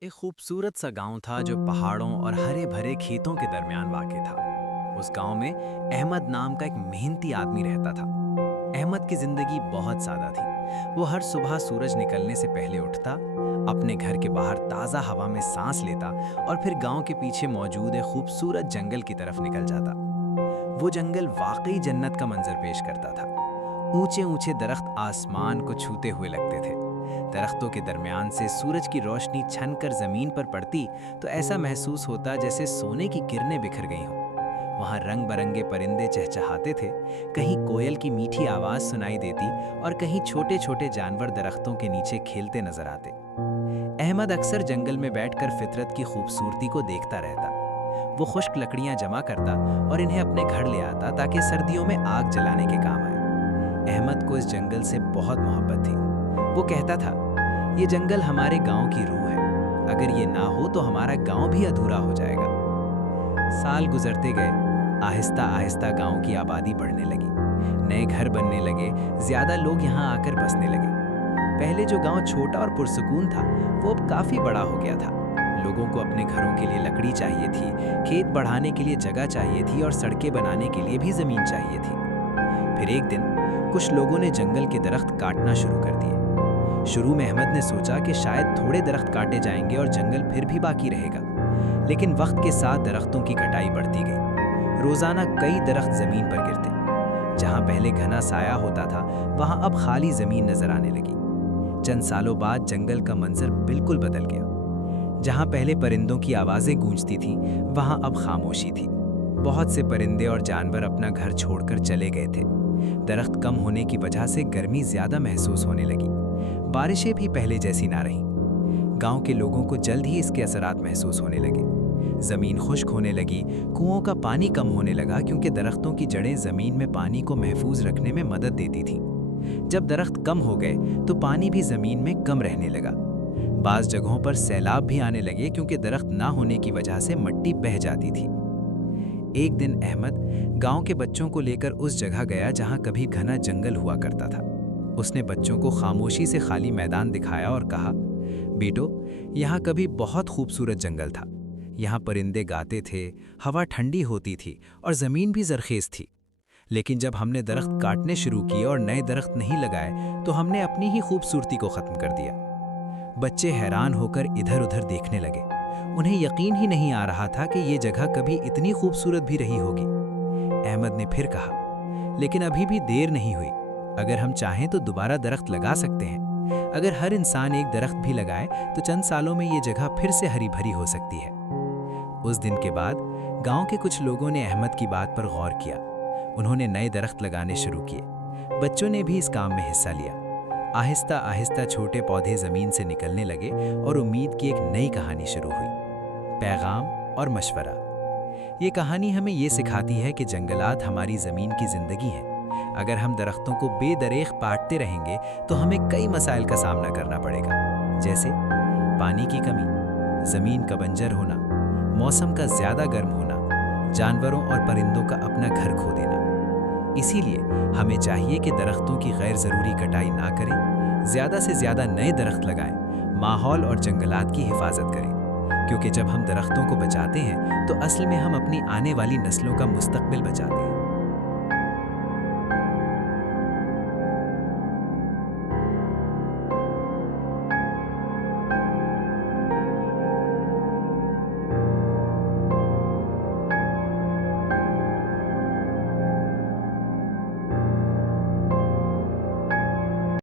ایک خوبصورت سا گاؤں تھا جو پہاڑوں اور ہرے بھرے کھیتوں کے درمیان واقع تھا۔ اس گاؤں میں احمد نام کا ایک محنتی آدمی رہتا تھا۔ احمد کی زندگی بہت سادہ تھی۔ وہ ہر صبح سورج نکلنے سے پہلے اٹھتا، اپنے گھر کے باہر تازہ ہوا میں سانس لیتا اور پھر گاؤں کے پیچھے موجود ایک خوبصورت جنگل کی طرف نکل جاتا۔ وہ جنگل واقعی جنت کا منظر پیش کرتا تھا۔ اونچے اونچے درخت آسمان کو چھوتے ہوئے لگتے تھے۔ درختوں کے درمیان سے سورج کی روشنی چھن کر زمین پر پڑتی تو ایسا محسوس ہوتا جیسے سونے کی کرنیں بکھر گئی ہوں۔ وہاں رنگ برنگے پرندے چہچہاتے تھے، کہیں کوئل کی میٹھی آواز سنائی دیتی اور کہیں چھوٹے چھوٹے جانور درختوں کے نیچے کھیلتے نظر آتے۔ احمد اکثر جنگل میں بیٹھ کر فطرت کی خوبصورتی کو دیکھتا رہتا۔ وہ خشک لکڑیاں جمع کرتا اور انہیں اپنے گھر لے آتا تاکہ سردیوں میں آگ جلانے کے کام آئے۔ احمد کو اس جنگل سے بہت محبت تھی۔ وہ کہتا تھا، یہ جنگل ہمارے گاؤں کی روح ہے، اگر یہ نہ ہو تو ہمارا گاؤں بھی ادھورا ہو جائے گا۔ سال گزرتے گئے، آہستہ آہستہ گاؤں کی آبادی بڑھنے لگی، نئے گھر بننے لگے، زیادہ لوگ یہاں آ کر بسنے لگے۔ پہلے جو گاؤں چھوٹا اور پرسکون تھا وہ اب کافی بڑا ہو گیا تھا۔ لوگوں کو اپنے گھروں کے لیے لکڑی چاہیے تھی، کھیت بڑھانے کے لیے جگہ چاہیے تھی اور سڑکیں بنانے کے لیے بھی زمین چاہیے تھی۔ پھر ایک دن کچھ لوگوں نے جنگل کے درخت کاٹنا شروع کر دیے۔ شروع میں احمد نے سوچا کہ شاید تھوڑے درخت کاٹے جائیں گے اور جنگل پھر بھی باقی رہے گا، لیکن وقت کے ساتھ درختوں کی کٹائی بڑھتی گئی۔ روزانہ کئی درخت زمین پر گرتے۔ جہاں پہلے گھنا سایہ ہوتا تھا وہاں اب خالی زمین نظر آنے لگی۔ چند سالوں بعد جنگل کا منظر بالکل بدل گیا۔ جہاں پہلے پرندوں کی آوازیں گونجتی تھیں وہاں اب خاموشی تھی۔ بہت سے پرندے اور جانور اپنا گھر چھوڑ کر چلے گئے تھے۔ درخت کم ہونے کی وجہ سے گرمی زیادہ محسوس ہونے لگی۔ بارشیں بھی پہلے جیسی نہ رہیں۔ گاؤں کے لوگوں کو جلد ہی اس کے اثرات محسوس ہونے لگے۔ زمین خشک ہونے لگی، کنوؤں کا پانی کم ہونے لگا کیونکہ درختوں کی جڑیں زمین میں پانی کو محفوظ رکھنے میں مدد دیتی تھیں۔ جب درخت کم ہو گئے تو پانی بھی زمین میں کم رہنے لگا۔ بعض جگہوں پر سیلاب بھی آنے لگے کیونکہ درخت نہ ہونے کی وجہ سے مٹی بہہ جاتی تھی۔ ایک دن احمد گاؤں کے بچوں کو لے کر اس جگہ گیا جہاں کبھی گھنا جنگل ہوا کرتا تھا۔ اس نے بچوں کو خاموشی سے خالی میدان دکھایا اور کہا، بیٹو، یہاں کبھی بہت خوبصورت جنگل تھا۔ یہاں پرندے گاتے تھے، ہوا ٹھنڈی ہوتی تھی اور زمین بھی زرخیز تھی۔ لیکن جب ہم نے درخت کاٹنے شروع کیے اور نئے درخت نہیں لگائے تو ہم نے اپنی ہی خوبصورتی کو ختم کر دیا۔ بچے حیران ہو کر ادھر ادھر دیکھنے لگے۔ انہیں یقین ہی نہیں آ رہا تھا کہ یہ جگہ کبھی اتنی خوبصورت بھی رہی ہوگی۔ احمد نے پھر کہا، لیکن ابھی بھی دیر نہیں ہوئی۔ اگر ہم چاہیں تو دوبارہ درخت لگا سکتے ہیں۔ اگر ہر انسان ایک درخت بھی لگائے تو چند سالوں میں یہ جگہ پھر سے ہری بھری ہو سکتی ہے۔ اس دن کے بعد گاؤں کے کچھ لوگوں نے احمد کی بات پر غور کیا۔ انہوں نے نئے درخت لگانے شروع کیے۔ بچوں نے بھی اس کام میں حصہ لیا۔ آہستہ آہستہ چھوٹے پودے زمین سے نکلنے لگے اور امید کی ایک نئی کہانی شروع ہوئی۔ پیغام اور مشورہ۔ یہ کہانی ہمیں یہ سکھاتی ہے کہ جنگلات ہماری زمین کی زندگی ہیں۔ اگر ہم درختوں کو بے دریغ کاٹتے رہیں گے تو ہمیں کئی مسائل کا سامنا کرنا پڑے گا، جیسے پانی کی کمی، زمین کا بنجر ہونا، موسم کا زیادہ گرم ہونا، جانوروں اور پرندوں کا اپنا گھر کھو دینا۔ اسی لیے ہمیں چاہیے کہ درختوں کی غیر ضروری کٹائی نہ کریں، زیادہ سے زیادہ نئے درخت لگائیں، ماحول اور جنگلات کی حفاظت کریں، کیونکہ جب ہم درختوں کو بچاتے ہیں تو اصل میں ہم اپنی آنے والی نسلوں کا مستقبل بچاتے ہیں۔